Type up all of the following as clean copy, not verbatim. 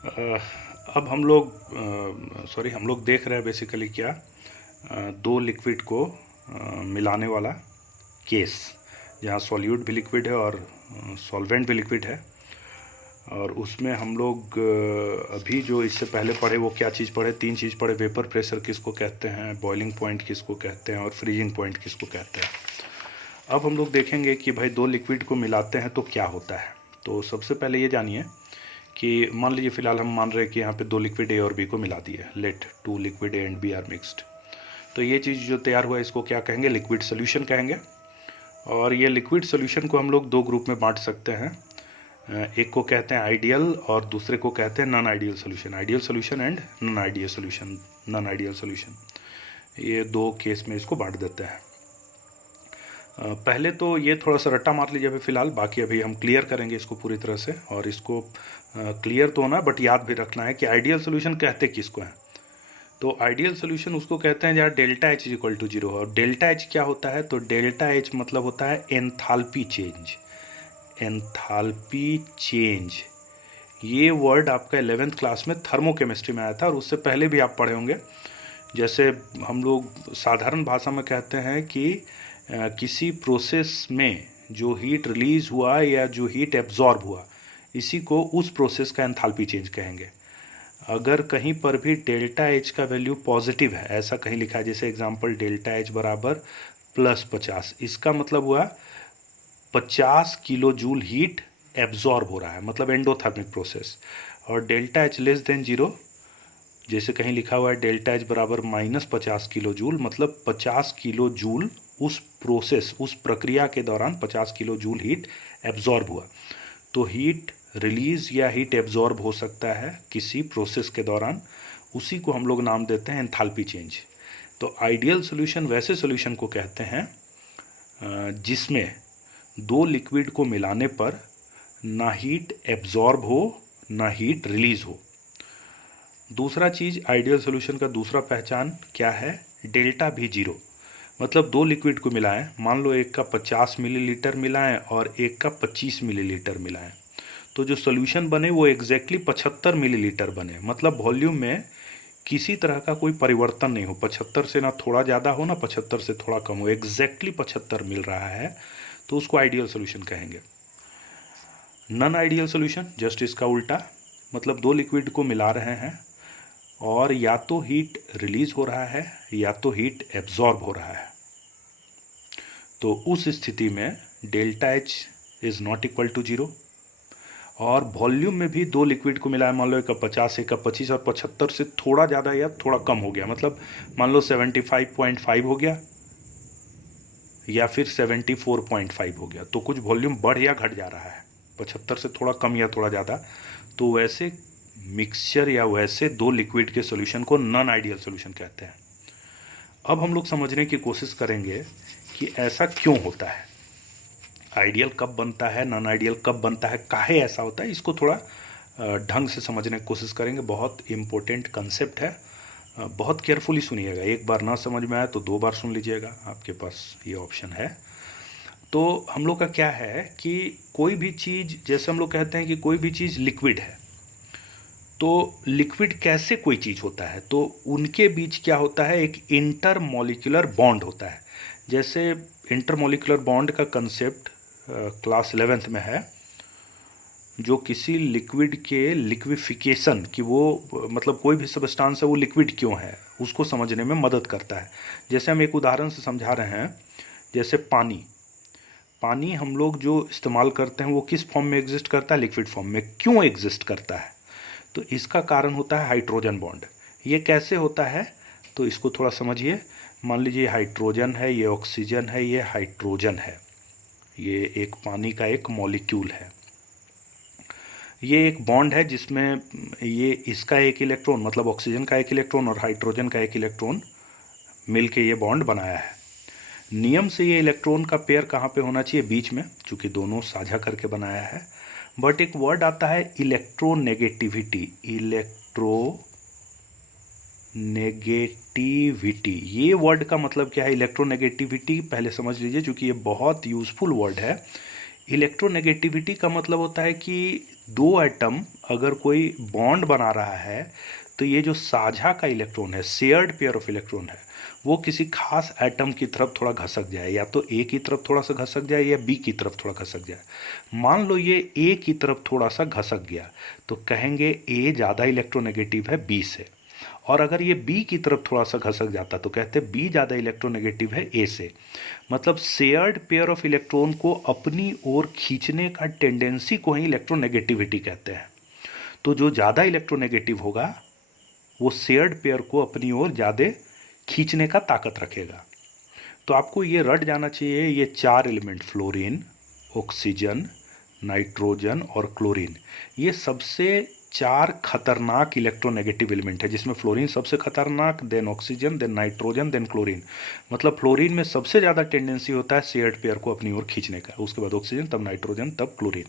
अ, अब हम लोग देख रहे हैं बेसिकली क्या, दो लिक्विड को मिलाने वाला केस, जहाँ सॉल्यूट भी लिक्विड है और सॉल्वेंट भी लिक्विड है। और उसमें हम लोग अभी जो इससे पहले पढ़े वो क्या चीज़ पढ़े, तीन चीज़ पढ़े। वेपर प्रेशर किसको कहते हैं, बॉइलिंग पॉइंट किसको कहते हैं, और फ्रीजिंग पॉइंट किसको कहते हैं। अब हम लोग देखेंगे कि भाई दो लिक्विड को मिलाते हैं तो क्या होता है। तो सबसे पहले ये जानिए कि मान लीजिए फ़िलहाल हम मान रहे हैं कि यहाँ पे दो लिक्विड ए और बी को मिला दिए, let two liquid A and B are mixed. तो ये चीज़ जो तैयार हुआ है इसको क्या कहेंगे, लिक्विड सोल्यूशन कहेंगे। और ये लिक्विड सोल्यूशन को हम लोग दो ग्रुप में बांट सकते हैं। एक को कहते हैं आइडियल और दूसरे को कहते हैं non ideal solution. Ideal solution and non ideal solution, non ideal solution, ये दो केस में इसको बांट देते हैं। पहले तो ये थोड़ा सा रट्टा मार लीजिए अभी फ़िलहाल, बाकी अभी हम क्लियर करेंगे इसको पूरी तरह से। और इसको क्लियर तो होना बट याद भी रखना है कि आइडियल सोल्यूशन कहते किसको हैं। तो आइडियल सोल्यूशन उसको कहते हैं जहाँ delta H is equal to zero. और डेल्टा एच क्या होता है, तो डेल्टा एच मतलब होता है एंथैल्पी चेंज। एंथैल्पी चेंज ये वर्ड आपका 11th क्लास में थर्मोकेमिस्ट्री में आया था, और उससे पहले भी आप पढ़े होंगे। जैसे हम लोग साधारण भाषा में कहते हैं कि किसी प्रोसेस में जो हीट रिलीज हुआ या जो हीट एब्जॉर्ब हुआ, इसी को उस प्रोसेस का एंथैल्पी चेंज कहेंगे। अगर कहीं पर भी डेल्टा एच का वैल्यू पॉजिटिव है, ऐसा कहीं लिखा है जैसे एग्जांपल डेल्टा एच बराबर +50, इसका मतलब हुआ 50 किलो जूल हीट एब्जॉर्ब हो रहा है, मतलब एंडोथर्मिक प्रोसेस। और delta H less than zero, जैसे कहीं लिखा हुआ है डेल्टा एच बराबर -50 किलो जूल, मतलब 50 किलो जूल उस प्रोसेस, उस प्रक्रिया के दौरान 50 किलो जूल हीट एब्जॉर्ब हुआ। तो हीट रिलीज या हीट एब्जॉर्ब हो सकता है किसी प्रोसेस के दौरान, उसी को हम लोग नाम देते हैं एंथैल्पी चेंज। तो आइडियल सॉल्यूशन वैसे सॉल्यूशन को कहते हैं जिसमें दो लिक्विड को मिलाने पर ना हीट एब्जॉर्ब हो ना हीट रिलीज हो। दूसरा चीज आइडियल सॉल्यूशन का दूसरा पहचान क्या है, डेल्टा भी जीरो। मतलब दो लिक्विड को मिलाएं, मान लो एक का 50 मिलीलीटर मिलाएं और एक का 25 मिलीलीटर मिलाएं, तो जो सॉल्यूशन बने वो एग्जैक्टली 75 मिलीलीटर बने। मतलब वॉल्यूम में किसी तरह का कोई परिवर्तन नहीं हो, 75 से ना थोड़ा ज़्यादा हो ना 75 से थोड़ा कम हो, एग्जैक्टली 75 मिल रहा है, तो उसको आइडियल सॉल्यूशन कहेंगे। नॉन आइडियल सॉल्यूशन जस्ट इसका उल्टा, मतलब दो लिक्विड को मिला रहे हैं और या तो हीट रिलीज हो रहा है या तो हीट एब्जॉर्ब हो रहा है। तो उस स्थिति में delta H is not equal to zero. और वॉल्यूम में भी दो लिक्विड को मिलाया, मान लो एक का 50 एक का 25, और 75 से थोड़ा ज़्यादा या थोड़ा कम हो गया, मतलब मान लो 75.5 हो गया या फिर 74.5 हो गया, तो कुछ वॉल्यूम बढ़ या घट जा रहा है, 75 से थोड़ा कम या थोड़ा ज़्यादा। तो वैसे मिक्सचर या वैसे दो लिक्विड के सॉल्यूशन को नॉन आइडियल सॉल्यूशन कहते हैं। अब हम लोग समझने की कोशिश करेंगे कि ऐसा क्यों होता है, आइडियल कब बनता है, नॉन आइडियल कब बनता है, काहे ऐसा होता है, इसको थोड़ा ढंग से समझने की कोशिश करेंगे। बहुत इम्पोर्टेंट कंसेप्ट है, बहुत केयरफुली सुनिएगा। एक बार ना समझ में आए तो दो बार सुन लीजिएगा, आपके पास ये ऑप्शन है। तो हम लोग का क्या है कि कोई भी चीज़, जैसे हम लोग कहते हैं कि कोई भी चीज़ लिक्विड है, तो लिक्विड कैसे कोई चीज़ होता है, तो उनके बीच क्या होता है, एक इंटरमॉलिक्यूलर बॉन्ड होता है। जैसे इंटरमॉलिक्यूलर बॉन्ड का कंसेप्ट क्लास 11th में है, जो किसी लिक्विड के लिक्विफिकेशन की, वो मतलब कोई भी सब्सटेंस है वो लिक्विड क्यों है उसको समझने में मदद करता है। जैसे हम एक उदाहरण से समझा रहे हैं, जैसे पानी। पानी हम लोग जो इस्तेमाल करते हैं वो किस फॉर्म में एग्जिस्ट करता है, लिक्विड फॉर्म में। क्यों एग्जिस्ट करता है, तो इसका कारण होता है हाइड्रोजन बॉन्ड। ये कैसे होता है, तो इसको थोड़ा समझिए। मान लीजिए हाइड्रोजन है, ये ऑक्सीजन है, ये हाइड्रोजन है, ये एक पानी का एक मॉलिक्यूल है। ये एक बॉन्ड है जिसमें ये इसका एक इलेक्ट्रॉन, मतलब ऑक्सीजन का एक इलेक्ट्रॉन और हाइड्रोजन का एक इलेक्ट्रॉन मिलके ये बॉन्ड बनाया है। नियम से ये इलेक्ट्रॉन का पेयर कहाँ पे होना चाहिए, बीच में, चूंकि दोनों साझा करके बनाया है। बट एक वर्ड आता है इलेक्ट्रोनेगेटिविटी। इलेक्ट्रोनेगेटिविटी, ये वर्ड का मतलब क्या है, इलेक्ट्रोनेगेटिविटी पहले समझ लीजिए, चूंकि ये बहुत यूजफुल वर्ड है। इलेक्ट्रोनेगेटिविटी का मतलब होता है कि दो एटम अगर कोई बॉन्ड बना रहा है तो ये जो साझा का इलेक्ट्रॉन है, शेयर्ड पेयर ऑफ इलेक्ट्रॉन है, वो किसी खास एटम की तरफ थोड़ा घसक जाए, या तो ए की तरफ थोड़ा सा घसक जाए या बी की तरफ थोड़ा घसक जाए। मान लो ये ए की तरफ थोड़ा सा घसक गया तो कहेंगे ए ज़्यादा इलेक्ट्रोनेगेटिव है बी से, और अगर ये बी की तरफ थोड़ा सा घसक जाता तो कहते हैं बी ज़्यादा इलेक्ट्रोनेगेटिव है ए से। मतलब शेयर्ड पेयर ऑफ इलेक्ट्रॉन को अपनी ओर खींचने का टेंडेंसी को ही इलेक्ट्रोनेगेटिविटी कहते हैं। तो जो ज़्यादा इलेक्ट्रोनेगेटिव होगा वो शेयर्ड पेयर को अपनी ओर ज़्यादा खींचने का ताकत रखेगा। तो आपको ये रट जाना चाहिए, ये चार एलिमेंट फ्लोरीन, ऑक्सीजन, नाइट्रोजन और क्लोरीन, ये सबसे चार खतरनाक इलेक्ट्रोनेगेटिव एलिमेंट है, जिसमें फ्लोरीन सबसे खतरनाक, then oxygen, then nitrogen, then chlorine. मतलब फ्लोरीन में सबसे ज़्यादा टेंडेंसी होता है शेयर्ड पेयर को अपनी ओर खींचने का, उसके बाद ऑक्सीजन, तब नाइट्रोजन, तब क्लोरीन।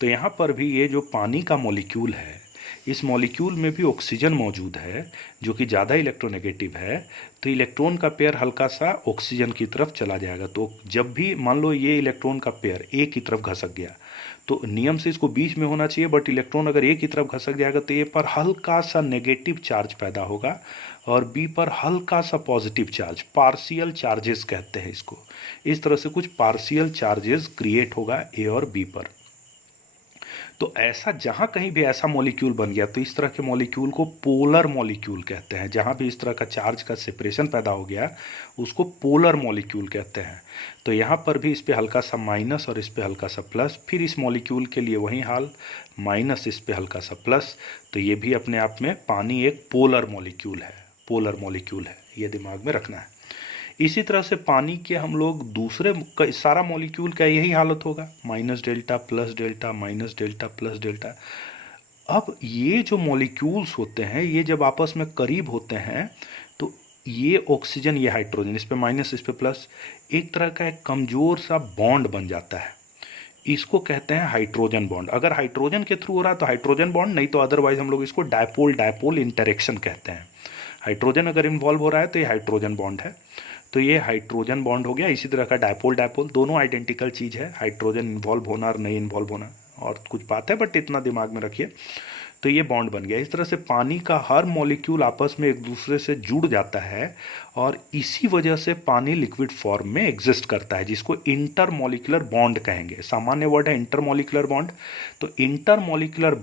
तो यहाँ पर भी ये जो पानी का मॉलिक्यूल है, इस मॉलिक्यूल में भी ऑक्सीजन मौजूद है जो कि ज़्यादा इलेक्ट्रोनेगेटिव है, तो इलेक्ट्रॉन का पेयर हल्का सा ऑक्सीजन की तरफ चला जाएगा। तो जब भी मान लो ये इलेक्ट्रॉन का पेयर ए की तरफ घसक गया तो नियम से इसको बीच में होना चाहिए, बट इलेक्ट्रॉन अगर ए की तरफ घसक जाएगा तो ए पर हल्का सा नेगेटिव चार्ज पैदा होगा और बी पर हल्का सा पॉजिटिव चार्ज, पार्शियल चार्जेस कहते हैं इसको। इस तरह से कुछ पार्शियल चार्जेस क्रिएट होगा ए और बी पर। तो ऐसा जहाँ कहीं भी ऐसा मॉलिक्यूल बन गया तो इस तरह के मॉलिक्यूल को पोलर मॉलिक्यूल कहते हैं। जहाँ भी इस तरह का चार्ज का सेपरेशन पैदा हो गया उसको पोलर मॉलिक्यूल कहते हैं। तो यहाँ पर भी इस पे हल्का सा माइनस और इस पे हल्का सा प्लस, फिर इस मॉलिक्यूल के लिए वही हाल, माइनस इस पे हल्का सा प्लस। तो ये भी अपने आप में पानी एक पोलर मॉलिक्यूल है, पोलर मॉलिक्यूल है, ये दिमाग में रखना है। इसी तरह से पानी के हम लोग दूसरे सारा मॉलिक्यूल का यही हालत होगा, minus delta plus delta, minus delta plus delta. अब ये जो मॉलिक्यूल्स होते हैं ये जब आपस में करीब होते हैं तो ये ऑक्सीजन, ये हाइड्रोजन, इस पे माइनस इस पे प्लस, एक तरह का एक कमजोर सा बॉन्ड बन जाता है। इसको कहते हैं हाइड्रोजन बॉन्ड। अगर हाइड्रोजन के थ्रू हो रहा है तो हाइड्रोजन बॉन्ड, नहीं तो अदरवाइज हम लोग इसको डायपोल डायपोल इंटरेक्शन कहते हैं। हाइड्रोजन अगर इन्वॉल्व हो रहा है तो ये हाइड्रोजन बॉन्ड है, तो ये हाइड्रोजन बॉन्ड हो गया। इसी तरह का डायपोल डायपोल, दोनों आइडेंटिकल चीज़ है, हाइड्रोजन इन्वॉल्व होना और नहीं इन्वॉल्व होना और कुछ बात है, बट इतना दिमाग में रखिए। तो ये बॉन्ड बन गया। इस तरह से पानी का हर मॉलिक्यूल आपस में एक दूसरे से जुड़ जाता है और इसी वजह से पानी लिक्विड फॉर्म में एग्जिस्ट करता है, जिसको इंटरमॉलिक्यूलर बॉन्ड कहेंगे। सामान्य वर्ड है इंटरमॉलिक्यूलर बॉन्ड। तो इंटरमॉलिक्यूलर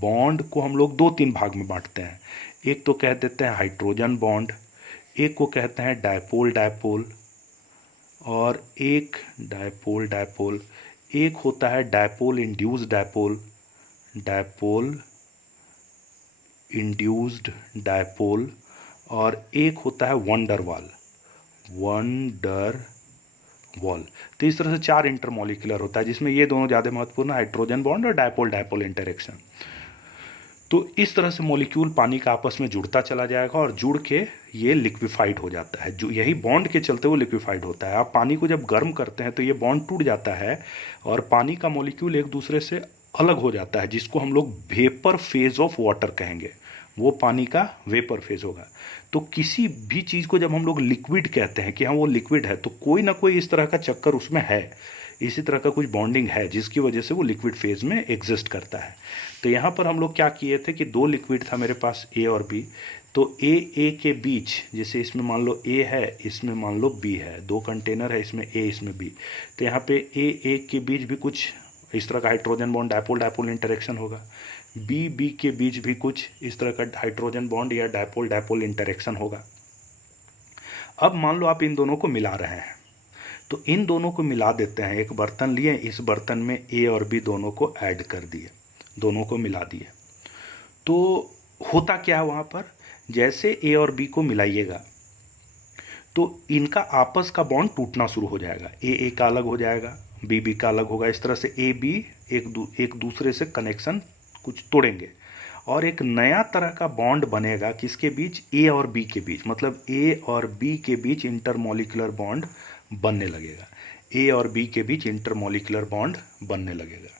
बॉन्ड को हम लोग 2-3 भाग में बांटते हैं। एक तो कह देते हैं हाइड्रोजन बॉन्ड, एक को कहते हैं डायपोल डायपोल, और एक डायपोल डायपोल, एक होता है dipole induced dipole, dipole induced dipole, और एक होता है वंडर वॉल। तो इस तरह से 4 इंटरमॉलिक्यूलर होता है, जिसमें ये दोनों ज़्यादा महत्वपूर्ण, हाइड्रोजन बॉन्ड और डायपोल डायपोल इंटरेक्शन। तो इस तरह से मॉलिक्यूल पानी का आपस में जुड़ता चला जाएगा और जुड़ के ये लिक्विफाइड हो जाता है। जो यही बॉन्ड के चलते वो लिक्विफाइड होता है। आप पानी को जब गर्म करते हैं तो ये बॉन्ड टूट जाता है और पानी का मॉलिक्यूल एक दूसरे से अलग हो जाता है, जिसको हम लोग वेपर फेज ऑफ वाटर कहेंगे। वो पानी का वेपर फेज होगा। तो किसी भी चीज़ को जब हम लोग लिक्विड कहते हैं कि हाँ वो लिक्विड है, तो कोई ना कोई इस तरह का चक्कर उसमें है, इसी तरह का कुछ बॉन्डिंग है जिसकी वजह से वो लिक्विड फेज में एग्जिस्ट करता है। तो यहाँ पर हम लोग क्या किए थे कि 2 लिक्विड था मेरे पास, ए और बी। तो ए के बीच, जैसे इसमें मान लो ए है, इसमें मान लो बी है, 2 कंटेनर है, इसमें ए इसमें बी। तो यहाँ पे ए के बीच भी कुछ इस तरह का hydrogen bond dipole dipole interaction होगा, बी के बीच भी कुछ इस तरह का हाइड्रोजन बॉन्ड या डायपोल डायपोल इंटरेक्शन होगा। अब मान लो आप इन दोनों को मिला रहे हैं, तो इन दोनों को मिला देते हैं। एक बर्तन लिए, इस बर्तन में ए और बी दोनों को ऐड कर दिए, दोनों को मिला दिए। तो होता क्या है वहाँ पर, जैसे ए और बी को मिलाइएगा तो इनका आपस का बॉन्ड टूटना शुरू हो जाएगा। ए का अलग हो जाएगा, बी का अलग होगा। इस तरह से ए बी एक दूसरे से कनेक्शन कुछ तोड़ेंगे और एक नया तरह का बॉन्ड बनेगा किसके बीच, ए और बी के बीच। मतलब ए और बी के बीच इंटरमॉलिक्यूलर बॉन्ड बनने लगेगा, ए और बी के बीच इंटरमॉलिक्यूलर बॉन्ड बनने लगेगा।